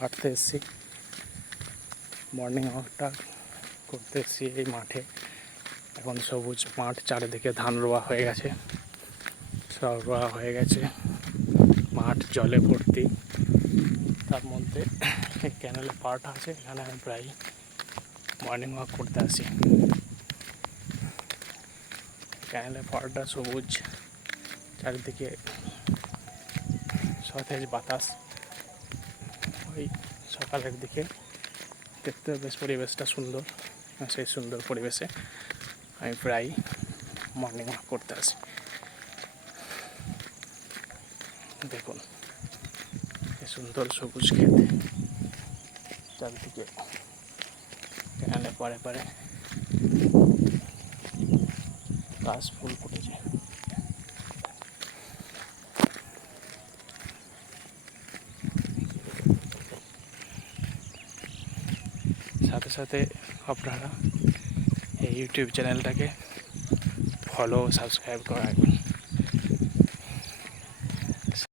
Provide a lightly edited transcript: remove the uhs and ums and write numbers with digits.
হাঁটতে এসেছি, মর্নিং ওয়াকটা করতে এসেছি এই মাঠে। এখন সবুজ মাঠ, চারিদিকে ধান রোয়া হয়ে গেছে, সব রোয়া হয়ে গেছে, মাঠ জলে ভর্তি। তার মধ্যে ক্যানেলে পার্ট আছে, এখানে আমি প্রায় মর্নিং ওয়াক করতে আসি। ক্যানেলে পার্টটা সবুজ, চারিদিকে সতেজ বাতাস। ওই সকালের দিকে দেখতে বেশ পরিবেশটা সুন্দর, সেই সুন্দর পরিবেশে আমি প্রায় মর্নিং ওয়াক করতে আসি। দেখুন এই সুন্দর সবুজ ক্ষেত, চারিদিকে ক্যানেলে পারে পারে গাছ ফুল ফুটেছে। সাথে সাথে আপনারা এই ইউটিউব চ্যানেলটাকে ফলো, সাবস্ক্রাইব করে রাখবেন।